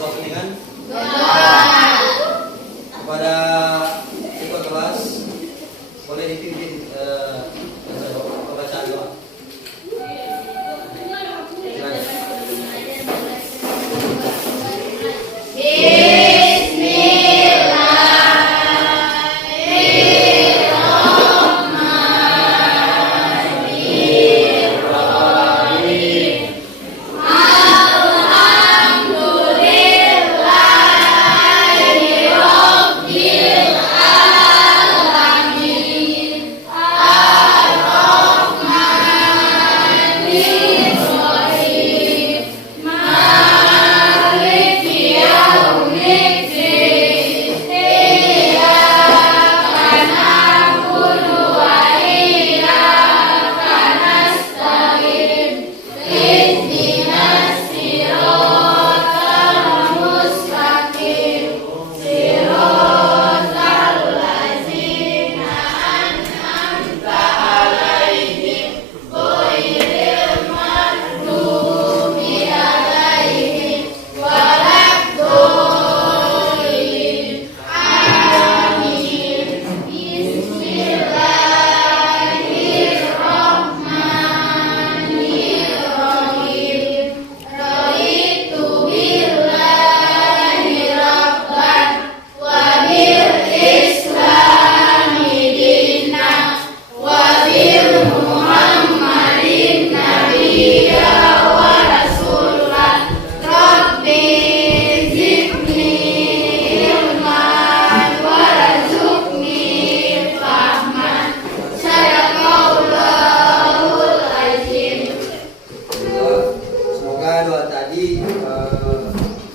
sesuatu dengan kepada ketua kelas boleh dipimpin pembacaan doa.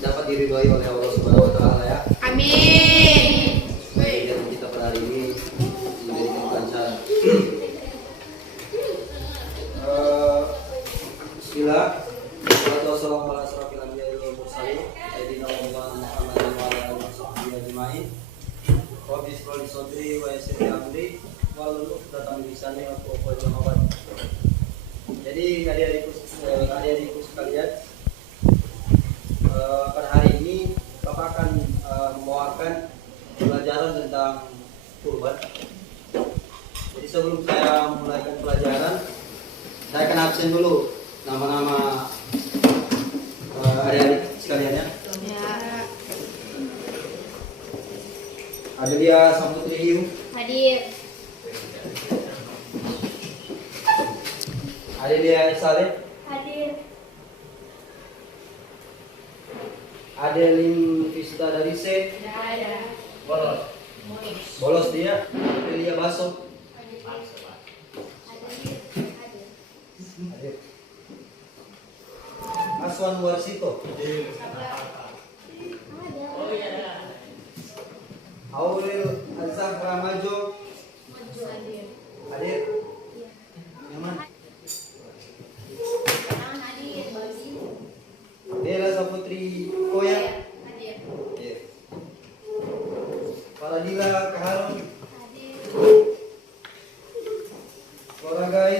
Dapat diridhoi oleh Allah Subhanahu wa taala ya. Amin. Kegiatan kita pada hari ini menjadi lancar. Bismillah. Wassalamualaikum warahmatullahi wabarakatuh. Sayyidina Muhammadin wa ala alihi washabbihi ajmain. Rabbi shrah li sadri wa yassir li amri wahlul 'uqdatam min lisani yafqahu qawli. Jadi adik-adikku sekalian, pada hari ini Bapak akan membawakan pelajaran tentang kurban. Jadi sebelum saya memulaikan pelajaran, saya akan absen dulu nama-nama adik-adik sekalian ya. Adelia Samutri Hiu. Hadir. Adelia Saleh. Hadir. Adelin Vista Darise. Ada. Bolos. Bolos dia. Adelia Baso. Hadir. Aswan Warsito. Aurel Azhar Majo. Hadir. Nyaman. Dela Saputri Koya. Hadir. Paladila Kaharun. Loragai.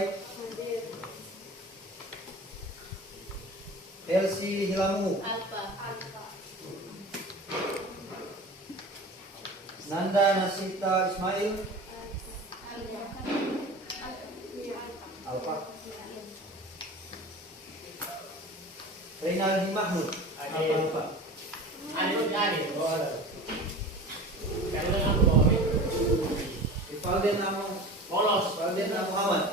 Elsie Hilamu. Alfa. Nanda Nasita Ismail. Alfa. Reynaldi Mahmud. Alfa. Ivalden Nama Muhammad.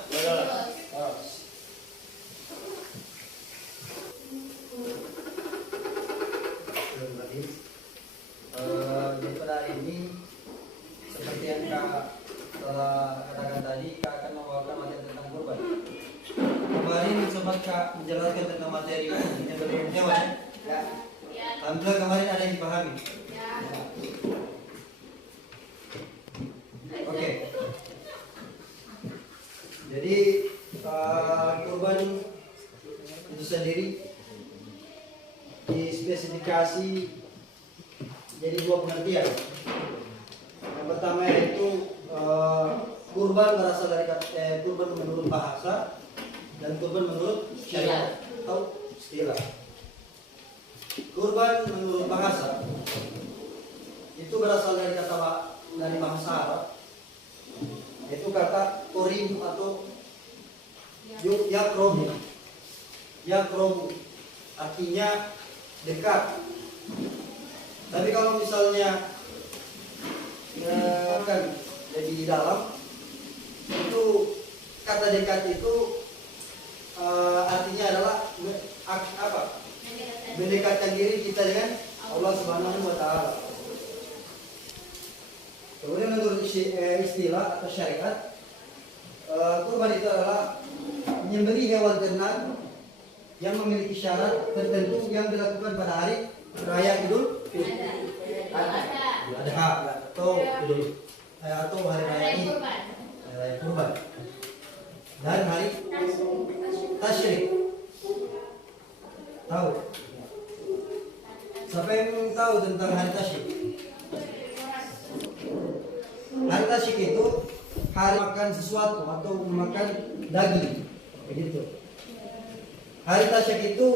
Jadi pada hari ini seperti yang Kak telah katakan tadi, Kak akan membawakan materi tentang kurban. Kemarin sempat Kak menjelaskan tentang materi yang berbeda hewan ya. Alhamdulillah kemarin ada yang dipahami. Oke. Jadi kurban itu sendiri dispesifikasi jadi dua pengertian. Yang pertama yaitu kurban berasal dari kurban menurut bahasa dan kurban menurut syariat atau istilah. kurban menurut bahasa itu berasal dari dari bahasa Arab, itu kata korim atau yakrobu. Yakrobu artinya dekat. Tapi kalau misalnya kan lebih dalam, itu kata dekat itu artinya adalah apa? Mendekatkan diri kita dengan Allah Subhanahu wa Ta'ala. Kemudian menurut istilah atau syariat, kurban itu adalah menyembelih hewan ternak yang memiliki syarat tertentu yang dilakukan pada hari raya Idul Adha atau hari raya Id, hari raya kurban, dan hari tasyrik. Tahu? Siapa yang tahu tentang hari tasyrik? Hari tasyrik itu hari makan sesuatu atau makan daging, begitu. Hari tasyrik itu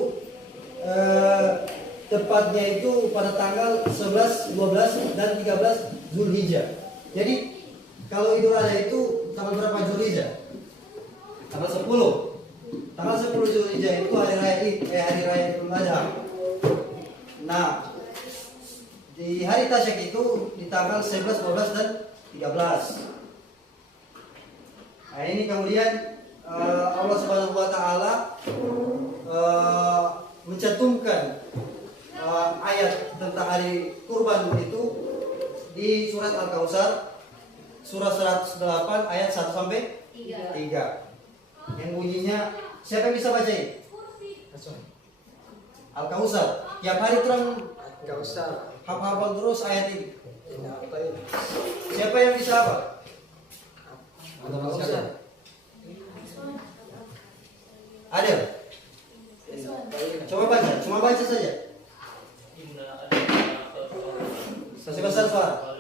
tepatnya itu pada tanggal 11, 12, dan 13 Zulhijjah. Jadi kalau Idul Adha itu tanggal berapa Zulhijjah? Tanggal 10. Tanggal 10 Zulhijjah itu hari raya Idul Adha. Nah, di hari tasyrik itu di tanggal 11, 12, dan 13. Nah, ini kemudian Allah Subhanahu wa Ta'ala mencantumkan ayat tentang hari kurban itu di surat Al-Kautsar, surah 108 ayat 1 sampai 3. Yang bunyinya, siapa yang bisa baca ini? Al-Kautsar. Tiap hari terang Kausar. hafal terus ayat ini. Ini apa ini? Siapa yang bisa apa? Kausar. Ada? Ini apa ini? Coba baca, cuma baca saja. Sebesar suara.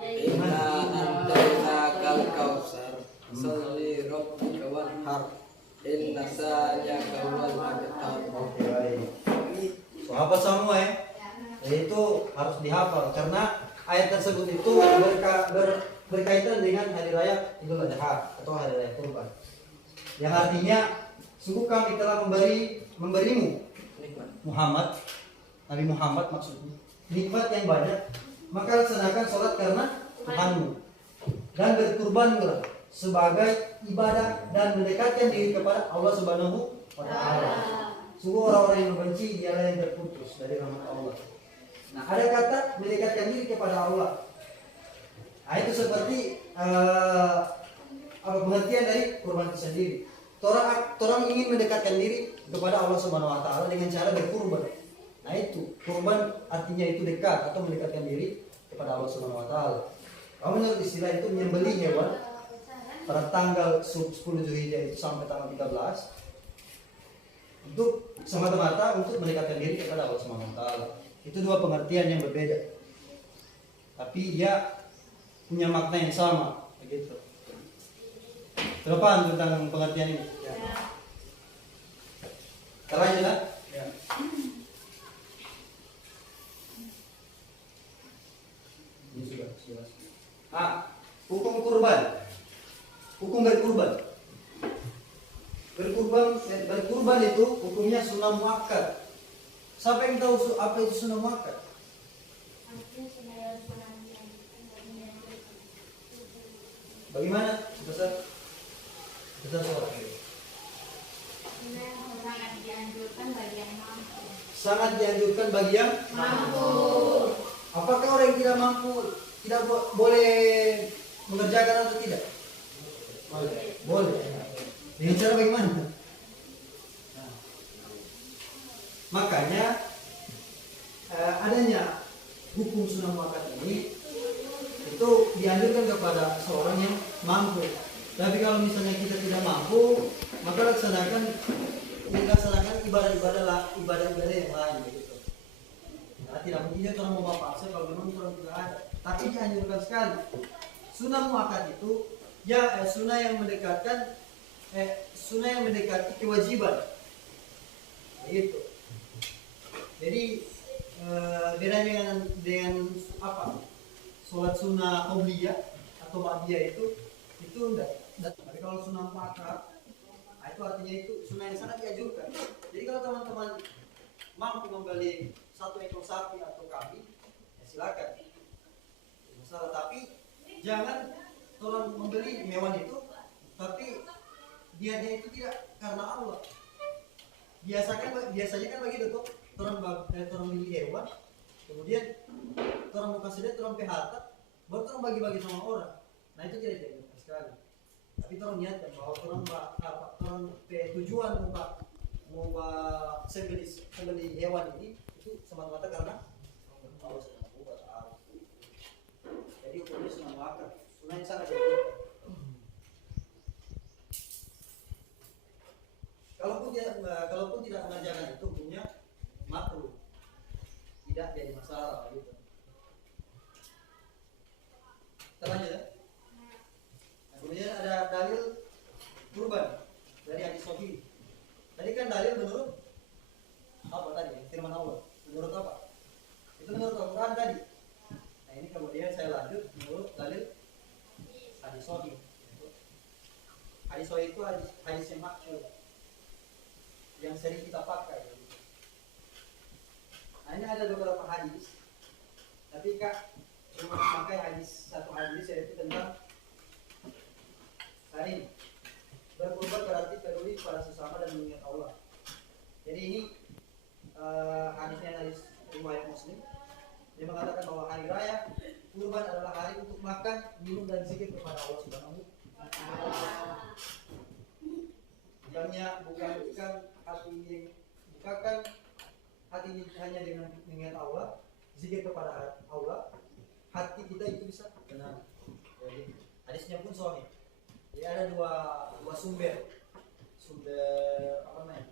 Inna antaina kal kausar. Salli rabbika wanhar. Inna sa'yaka wal abtar. Oke, baik. So, hafal semua ya. Itu harus dihafal karena ayat tersebut itu berkaitan dengan hari raya Idul Adha atau hari raya kurban. Yang artinya, sungguh kami telah memberimu Muhammad, Nabi Muhammad maksudnya, nikmat yang banyak, maka laksanakan sholat karena Tuhanmu dan berkurbanlah sebagai ibadah dan mendekatkan diri kepada Allah Subhanahu wa Ta'ala. Sungguh orang-orang yang membenci dialah yang terputus dari rahmat Allah. Nah, ada kata mendekatkan diri kepada Allah. Nah, itu seperti pengertian dari kurban itu sendiri. Orang ingin mendekatkan diri kepada Allah Subhanahu wa Ta'ala dengan cara berkurban. Nah, itu kurban artinya itu dekat atau mendekatkan diri kepada Allah Subhanahu wa Ta'ala. Kalau menurut istilah itu menyembelih hewan pada tanggal 10 Zulhijjah itu sampai tanggal 13 untuk semata-mata untuk mendekatkan diri kepada Allah Subhanahu wa Ta'ala. Itu dua pengertian yang berbeda, tapi ia punya makna yang sama, begitu. Terlepas tentang pengertian ini. Ya. Terlanjut lah. Ya. Ini sudah. Hukum kurban. Hukum berkurban. Berkurban itu hukumnya sunnah muakkad. Siapa yang tahu apa itu sunnah muakkad? Bagaimana? Besar suara. Sangat dianjurkan bagi yang mampu. Apakah orang yang tidak mampu tidak boleh mengerjakan atau tidak? Boleh. Dengan cara bagaimana? Nah, makanya adanya hukum sunnah muakkad ini itu dianjurkan kepada seorang yang mampu. Tapi kalau misalnya kita tidak mampu, maka laksanakan ibadah-ibadah yang lain begitu. Nah, tidak mungkin orang mau paksa kalau memang orang tidak ada. Tapi dianjurkan sekali. Sunnah muakkad itu sunnah yang mendekati kewajiban. Itu. Jadi beda dengan apa? Sholat sunnah qobliyah atau ba'diyah itu enggak. Tapi kalau sunnah muakkad, itu artinya itu sunnah yang sangat dianjurkan. Jadi kalau teman-teman mampu membeli 1 ekor sapi atau kambing, ya silakan. Masalah, tapi jangan tolong membeli hewan itu, tapi dianya itu tidak karena Allah. Biasanya kan begitu tuh, orang beli hewan, kemudian orang mau kasih dia, orang PHK, baru orang bagi-bagi sama orang. Nah itu tidak dianjurkan sekali. Tapi orang niatkan bahwa orang tujuan mau sembeli hewan ini itu semata-mata karena Allah Subhanahu wa Ta'ala. Jadi hukumnya sunnah muakkad, sunnah yang sangat dianjurkan. Kalaupun tidak mengajarkan itu, hukumnya makruh, tidak jadi masalah gitu. Kita lanjut ya. Nah, kemudian ada dalil kurban dari hadis Sahih. Tadi kan dalil menurut apa tadi? Firman Allah. Menurut apa? Itu menurut Al-Quran tadi. Nah ini kemudian saya lanjut menurut dalil hadis Sahih. Hadis Sahih itu hadis yang masyhur, yang sering kita pakai. Nah ini ada beberapa hadis, tapi Kak cuma pakai satu hadis yaitu tentang tadi berkurban berarti peduli pada sesama dan mengingat Allah. Jadi ini hadisnya hadis riwayat Muslim. Dia mengatakan bahwa hari raya kurban adalah hari untuk makan, minum dan zikir kepada Allah Subhanahu wa Ta'ala. Bukan hati ini hanya dengan mengingat Allah, zikir kepada Allah, hati kita itu bisa tenang. Jadi hadisnya pun sahih. Jadi ada dua sumber apa namanya?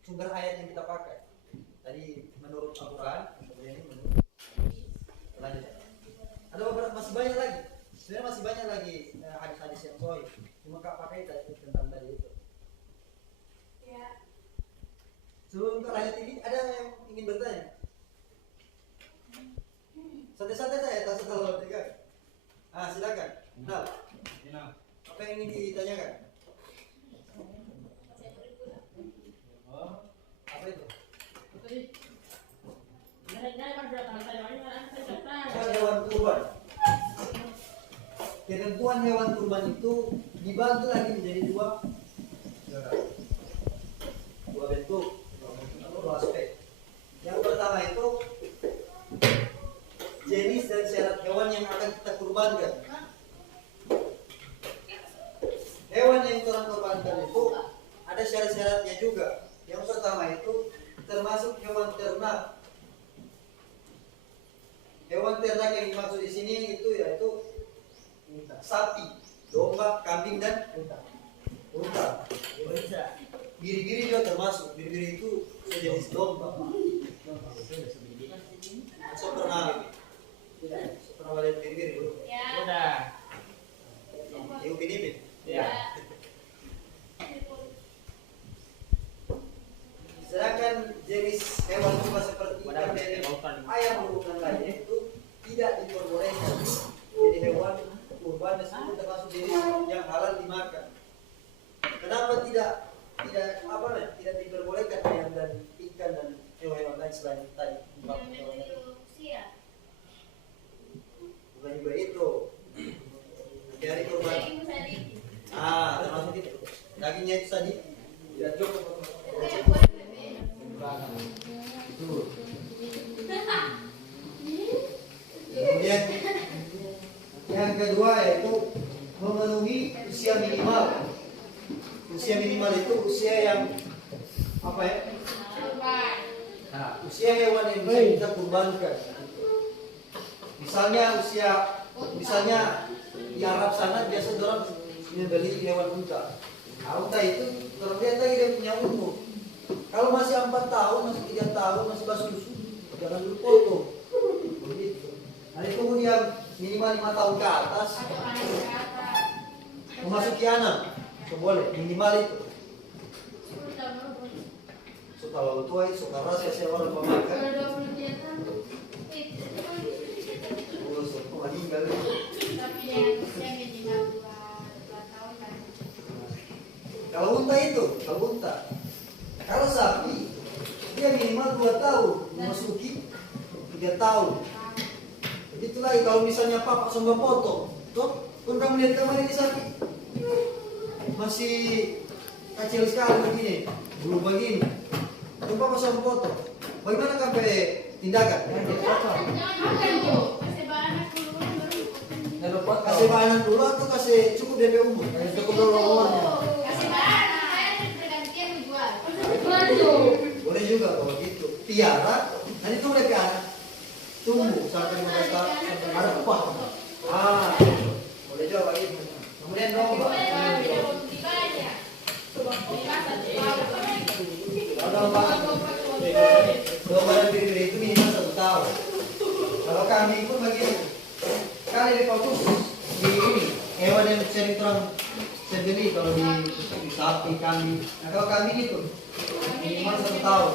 Sumber ayat yang kita pakai. Tadi menurut Al-Quran, kemudian ini menurut selanjutnya. Ada beberapa, masih banyak lagi. Sebenarnya masih banyak lagi hadis-hadis yang sahih. Cuma Kak pakai tentang tadi itu. Ya. Sebelum Kak lanjut ini, ada yang ingin bertanya? Santai-santai saya, tak terlalu tegang. Silakan. Nah, apa yang ingin ditanyakan? Apa itu? Hewan kurban. Ketentuan hewan kurban itu dibagi lagi menjadi dua bentuk, dua aspek. Yang pertama itu jenis dan syarat hewan yang akan kita kurbankan. Hewan yang kita kurbankan itu ada syarat-syaratnya juga. Yang pertama itu termasuk hewan ternak. Hewan ternak yang dimaksud di sini itu yaitu sapi, domba, kambing dan unta. Biri-biri juga termasuk. Biri-biri itu sejenis domba. Pernah lihat biri-biri dulu? Ya. Di UPDB? Ya. Sedangkan jenis hewan kurban seperti ikan, lele, ayam, burung dan lainnya itu tidak diperbolehkan. Jadi hewan kurban tersebut termasuk jenis yang halal dimakan. Kenapa tidak diperbolehkan ayam dan ikan dan hewan lain selain tadi? Bukan juga itu. Dari kurban. Termasuk itu. Dagingnya itu tadi. Ya cukup. Kemudian yang kedua yaitu memenuhi usia minimal. Usia minimal itu usia yang apa ya? Usia hewan yang bisa kita kurbankan. Misalnya di Arab sana biasa orang membeli hewan unta. Unta itu kalau lihat lagi dia punya umur. Kalau masih 4 tahun, masih 3 tahun, masih basuh susu, jangan dulu potong. Begitu. Nah, kemudian minimal 5 tahun ke atas memasuki anak. So boleh minimal itu. So kalau tua itu suka rasa saya orang pemakan. Oh, so meninggal. Kalau unta itu, kalau sapi dia minimal 2 tahun memasuki 3 tahun. Begitu lagi kalau misalnya papa sama potong, toh pernah melihat kemarin ini sapi masih kecil sekali begini, belum begini. Tuh papa sama potong, bagaimana sampai tindakan? Kasih bahan dulu atau kasih cukup DP umur? Cukup dulu umurnya. Boleh juga kalau gitu. Piara, nanti tuh DP anak tumbuh sampai 15 tahun, ada upah. Boleh juga gitu. Kemudian domba. Domba dan biri itu minimal 1 tahun. Kalau kambing pun begini. Kali di fokus di ini hewan yang sering terang sebeli kalau di sapi kambing. Nah kalau kambing itu minimal 1 tahun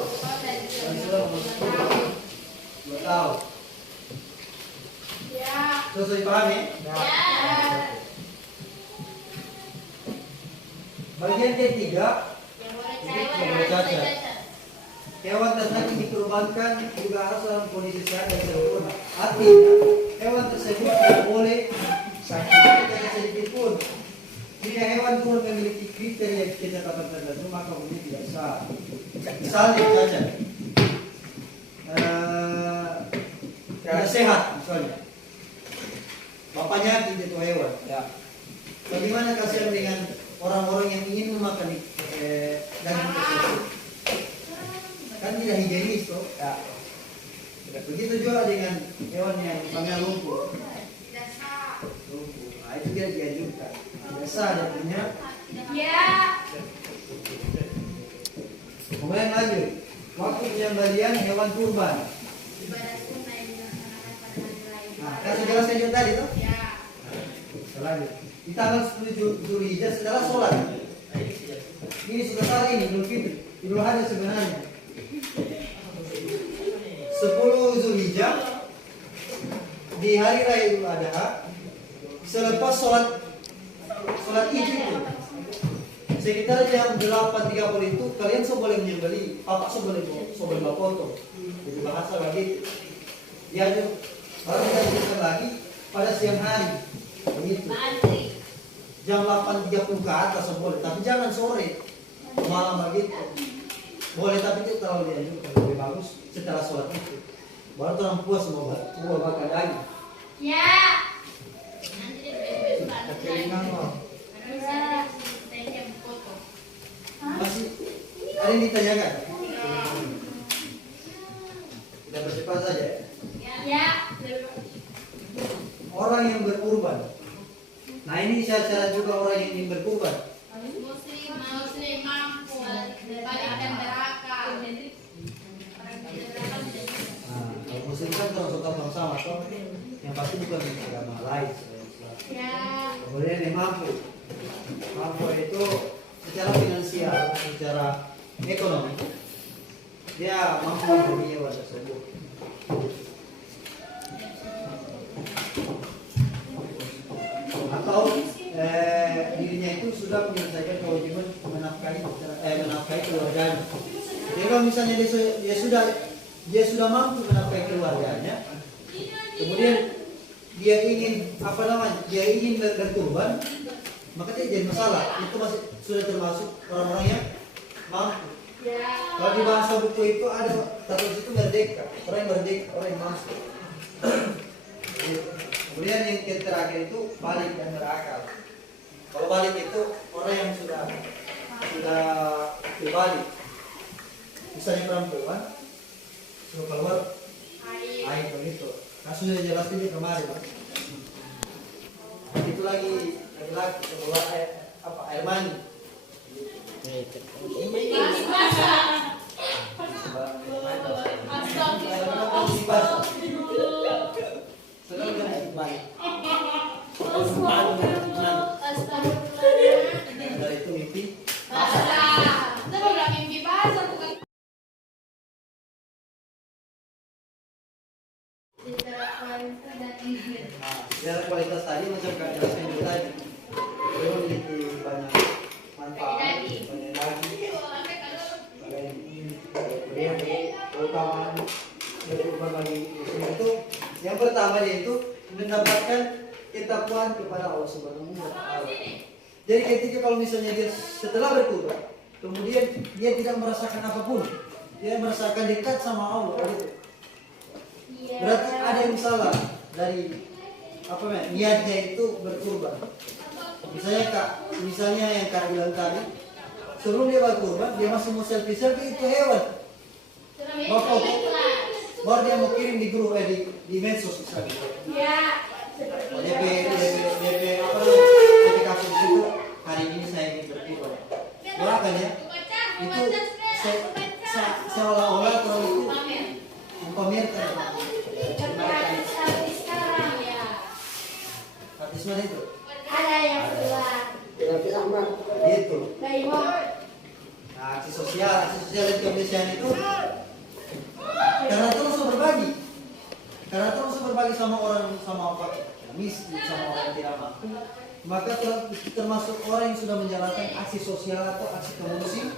dan sudah memasuki 2 tahun. Sudah dipahami? Bagian ketiga hewan cacat. Hewan ternak dikorbankan juga harus dalam kondisi sehat dan sempurna. Artinya hewan tersebut tidak boleh sakit sedikit pun. Jika hewan pun memiliki kriteria kecacatan tertentu maka ini tidak sah. Misalnya cacat, tidak sehat misalnya. Bapaknya itu hewan. Ya. Bagaimana kasihan dengan orang-orang yang ingin memakan daging tersebut? Kan tidak higienis toh. Ya. Begitu juga dengan hewan yang misalnya lumpuh. Nah, itu tidak dianjurkan. Biasa ada punya. Kemudian lanjut. Waktu penyembelihan hewan kurban. Nah, kan sudah jelaskan juga tadi toh? Lanjut. Di tanggal 10 Zulhijjah setelah sholat. Ini sudah salah ini Idul Fitri. Idul Adha sebenarnya. 10 Zulhijjah di hari raya Idul Adha selepas sholat Id itu sekitar jam 8.30 itu kalian boleh menyembelih, papa boleh potong. Jadi bahasa begitu. Dia baru kita lanjutkan lagi pada siang hari begitu. Jam 8.30 ke atas boleh, tapi jangan sore malam begitu. Boleh tapi itu terlalu dianjurkan, lebih bagus setelah sholat itu. Baru orang puas mau bakar daging. Kekeringan loh. Masih ada yang ditanyakan? Kita bercepat saja. Orang yang berkurban. Nah ini syarat juga orang yang ingin berkurban. Muslim mampu balikkan neraka. Kalau muslim kan terus sama toh. Yang pasti bukan agama lain. Kemudian yang mampu itu secara finansial, secara ekonomi dia mampu membeli hewan tersebut. Atau dirinya itu sudah menyelesaikan kewajiban menafkahi keluarganya. Jadi kalau misalnya dia sudah mampu menafkahi keluarganya, kemudian dia ingin berkurban, maka tidak jadi masalah. Itu masih sudah termasuk orang-orang yang mampu. Kalau di bahasa buku itu ada status itu merdeka, orang yang merdeka, orang yang mampu. Kemudian yang terakhir itu balik dan berakal. Kalau balik itu orang yang sudah berbalik. Misalnya perempuan sudah keluar air begitu. Kasusnya jelas ini kemarin. Itu lagi keluar air mani. Dari itu apa dia itu mendapatkan ketakwaan kepada Allah Subhanahu wa taala. Jadi ketika kalau misalnya dia setelah berkurban, kemudian dia tidak merasakan apapun, dia merasakan dekat sama Allah gitu. Berarti ada yang salah dari apa niatnya itu berkurban. Misalnya yang Kak bilang tadi, sebelum dia berkurban dia masih mau selfie itu hewan. Baru dia mau kirim di grup di medsos misalnya. DP kasus itu hari ini saya ingin berkurban. Doakan ya. Itu seolah-olah kalau itu pamerkan. Artis mana itu? Ada yang keluar. Itu. Nah, aksi sosial dan kebersihan itu karena terus berbagi. Karena terus berbagi sama orang sama apa miskin, sama orang yang tidak mampu, maka termasuk orang yang sudah menjalankan aksi sosial atau aksi kemanusiaan.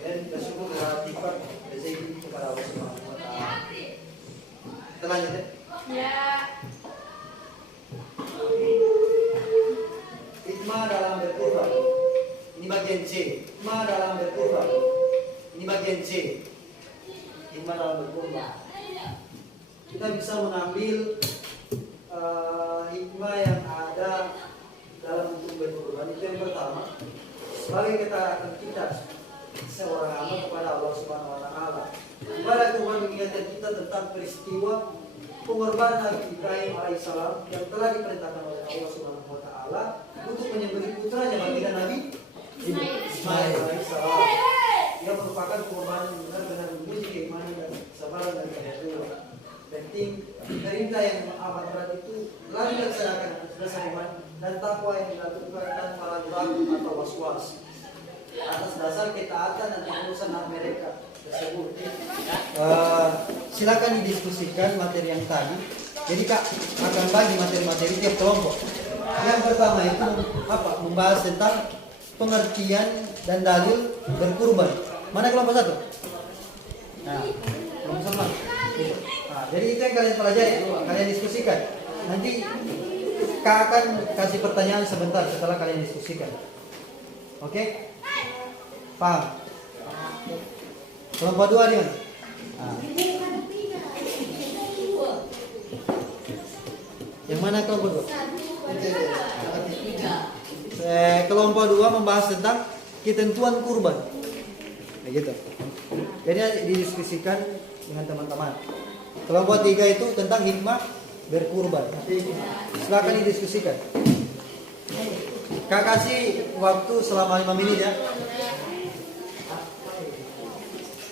Dan kita syukur relatifan rezeki kepada Allah Subhanahu wa taala. Kita lanjut ya. Hikmah dalam berkurban. Ini bagian C. Hikmah dalam berkurban. Ini bagian C. Hikmah dalam berkurban. Kita bisa mengambil hikmah yang ada dalam untuk berkurban. Itu yang pertama, sebagai ketaatan kita seorang hamba kepada Allah Subhanahu wa taala. Ibadah kurban mengingatkan kita tentang peristiwa pengorbanan Nabi Ibrahim alaihissalam yang telah diperintahkan oleh Allah Subhanahu wa taala untuk menyembelih putranya baginda Nabi Ismail alaihissalam. Ia merupakan pengorbanan yang benar-benar menguji keimanan dan kesabaran dari Allah. Penting perintah yang amat berat itu telah dilaksanakan atas dasar iman dan takwa yang dilakukan tanpa ragu-ragu atau was-was, atas dasar ketaatan dan pengurusan hak mereka tersebut. Silakan didiskusikan materi yang tadi. Jadi Kak akan bagi materi-materi tiap kelompok. Yang pertama itu apa? Membahas tentang pengertian dan dalil berkurban. Mana kelompok satu? Nah, kelompok sama. Nah, jadi itu yang kalian pelajari, kalian diskusikan. Nanti Kak akan kasih pertanyaan sebentar setelah kalian diskusikan. Oke? Paham? Kelompok 2 nih. Nah. Yang mana kelompok 2? Kelompok 2 membahas tentang ketentuan kurban. Nah, gitu. Jadi didiskusikan dengan teman-teman. Kelompok 3 itu tentang hikmah berkurban. Silakan didiskusikan. Kak kasih waktu selama 5 menit ya.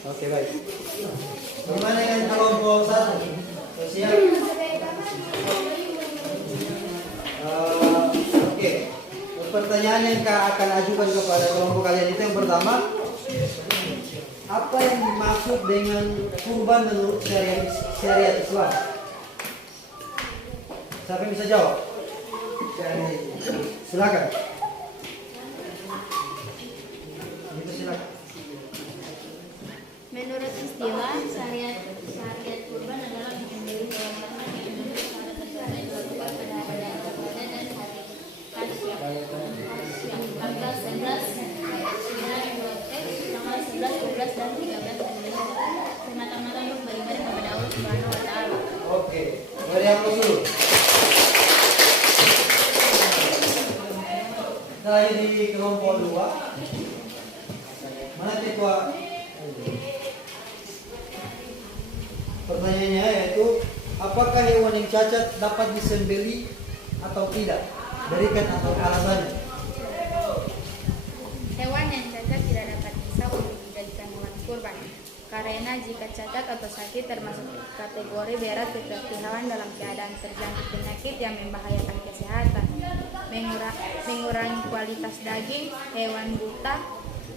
Oke, baik. Bagaimana dengan kelompok 1? Siap. Oke. Pertanyaan yang Kak akan ajukan kepada kelompok kalian itu yang pertama, apa yang dimaksud dengan kurban menurut syariat Islam? Siapa yang bisa jawab? Silakan. Itu silakan. Menurut istilah syariat kurban adalah menyembelih hewan ternak yang memenuhi syarat tersebut yang dilakukan pada hari Ramadan dan hari Hajj yang tanggal 11, 12, dan 13 semata-mata untuk beribadah kepada Allah Subhanahu wa taala. Oke, dari yang dulu. Saya di kelompok 2. Mana ketua? Pertanyaannya yaitu, apakah hewan yang cacat dapat disembelih atau tidak? Berikan atau alasannya. Hewan yang cacat tidak dapat bisa untuk dijadikan hewan kurban, karena jika cacat atau sakit termasuk kategori berat seperti hewan dalam keadaan terjangkit penyakit yang membahayakan kesehatan, mengurangi kualitas daging, hewan buta,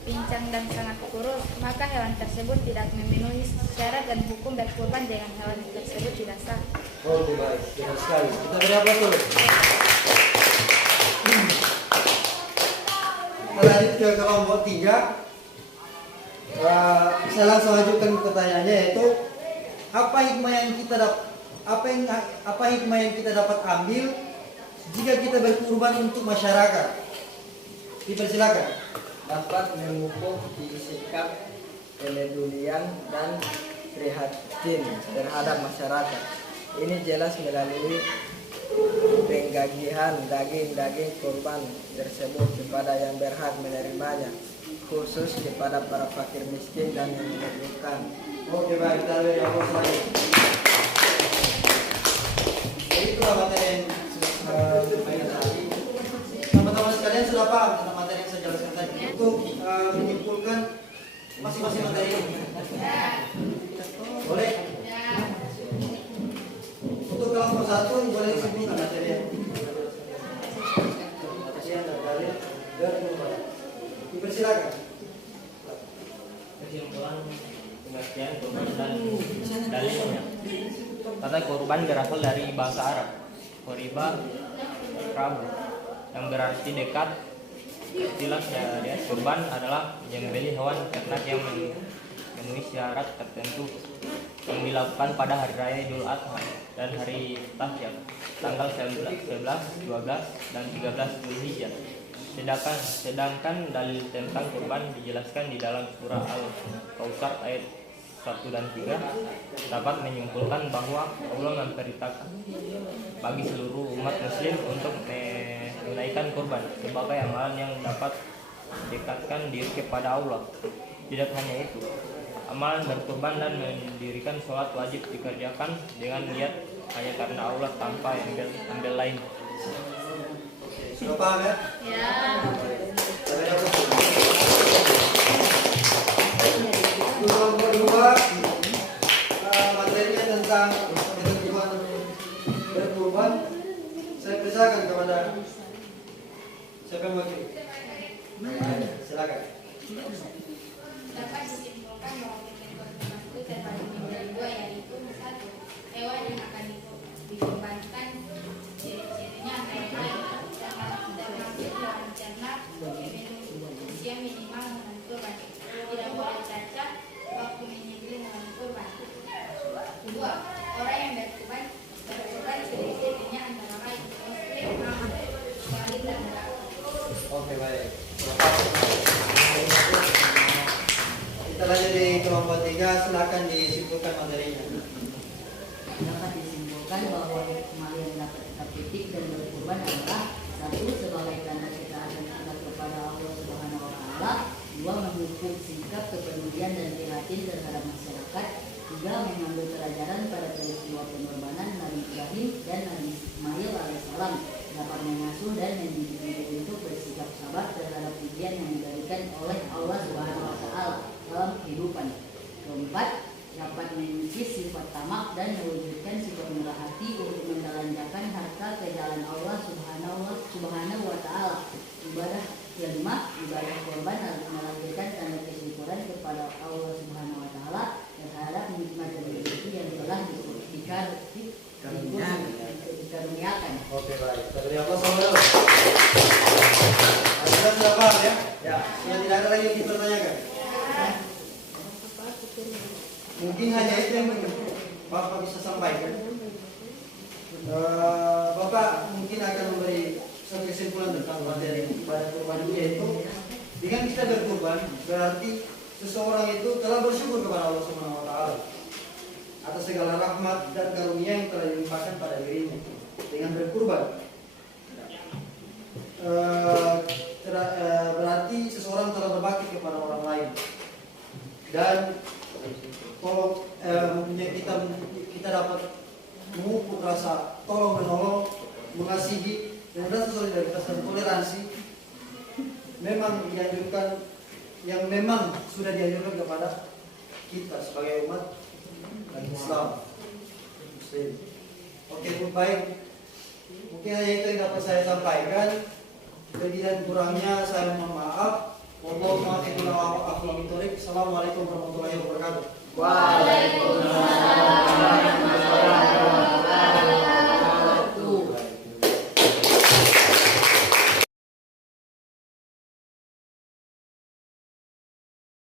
pincang dan sangat kurus, maka hewan tersebut tidak memenuhi syarat dan hukum berkurban dengan hewan tersebut tidak sah. Oke, baik, benar sekali. Kita beri apa dulu? Kita lanjut ke kelompok 3. Saya langsung ajukan pertanyaannya, yaitu apa hikmah yang kita apa hikmah yang kita dapat ambil jika kita berkurban untuk masyarakat? Dipersilakan. Dapat memupuk di sikap kepedulian dan prihatin terhadap masyarakat. Ini jelas melalui penggagihan daging-daging kurban tersebut kepada yang berhak menerimanya, khusus kepada para fakir miskin dan yang memerlukan. Oke, baik, kita lihat yang selanjutnya. Jadi itulah materi yang sudah disampaikan tadi. Teman-teman sekalian sudah paham tentang materi yang saya jelaskan tadi. Untuk menyimpulkan masing-masing materi ini. Boleh? Untuk kelompok 1 boleh disebutkan materinya. Dipersilakan. Kesimpulan pengertian kurban dan dalilnya. Kata kurban berasal dari bahasa Arab qoriba, Rabu, yang berarti dekat. Istilah syariat kurban adalah menyembelih hewan ternak yang memenuhi syarat tertentu yang dilakukan pada hari raya Idul Adha dan hari Tasyrik tanggal 11, 12, dan 13 Zulhijjah. Sedangkan dalil tentang kurban dijelaskan di dalam surah Al-Kautsar ayat 1 dan 3 dapat menyimpulkan bahwa Allah memperintahkan bagi seluruh umat muslim untuk menunaikan kurban sebagai amalan yang dapat dekatkan diri kepada Allah. Tidak hanya itu, amalan berkurban dan mendirikan sholat wajib dikerjakan dengan niat hanya karena Allah tanpa embel lain. Sudah paham ya? Ya. Kelompok 2 materinya tentang ketentuan berkurban. Saya persilakan kepada siapa yang wakil? Silakan. Dapat disimpulkan bahwa ketentuan kurban itu terbagi menjadi dua, yaitu satu, hewan yang akan dikurbankan ciri-cirinya antara lain termasuk hewan ternak usia minimal hewan kurban, tidak boleh cacat waktu menyembelih hewan kurban. Dua, orang yang berkurban ciri-cirinya antara lain muslim, walid, dan berat. Oke, baik. Kita lanjut di kelompok 3, silakan disimpulkan materinya. Dapat disimpulkan bahwa hikmah yang dapat kita petik dan berkurban adalah: satu, sebagai tanda ketaatan kita kepada Allah Subhanahu wa Ta'ala; dua, memupuk sikap kepedulian dan prihatin terhadap masyarakat; tiga, mengambil pelajaran pada peristiwa pengorbanan Nabi Ibrahim dan Nabi Ismail alaihissalam, dapat mengasuh dan mendidik diri untuk bersikap sabar terhadap ujian yang diberikan oleh Allah Subhanahu wa Ta'ala dalam kehidupan. Keempat, dapat mengunci sifat tamak dan mewujudkan sifat murah hati untuk menjalankan harta ke jalan Allah Subhanahu wa Ta'ala. Ibadah kelima, ibadah korban harus melahirkan tanda kesyukuran kepada Allah Subhanahu wa Ta'ala terhadap nikmat rezeki yang telah dikaruniakan. Oke, baik. Dari Allah SWT. Anda sudah paham ya? Ya. Yang tidak ada lagi yang dipertanyakan. Mungkin hanya itu yang Bapak bisa sampaikan. Bapak mungkin akan memberi satu kesimpulan tentang materi ibadah kurban itu, yaitu dengan kita berkurban berarti seseorang itu telah bersyukur kepada Allah Subhanahu wa Ta'ala atas segala rahmat dan karunia yang telah dilimpahkan pada dirinya dengan berkurban. Berarti seseorang telah berbakti kepada orang lain dan tolong kita dapat memupuk rasa tolong menolong, mengasihi, dan rasa solidaritas dan toleransi memang dianjurkan, yang memang sudah dianjurkan kepada kita sebagai umat Islam Muslim. Oke, baik. Mungkin hanya itu yang dapat saya sampaikan. Lebih dan kurangnya saya mohon maaf. Assalamualaikum warahmatullahi wabarakatuh. Waalaikumsalam.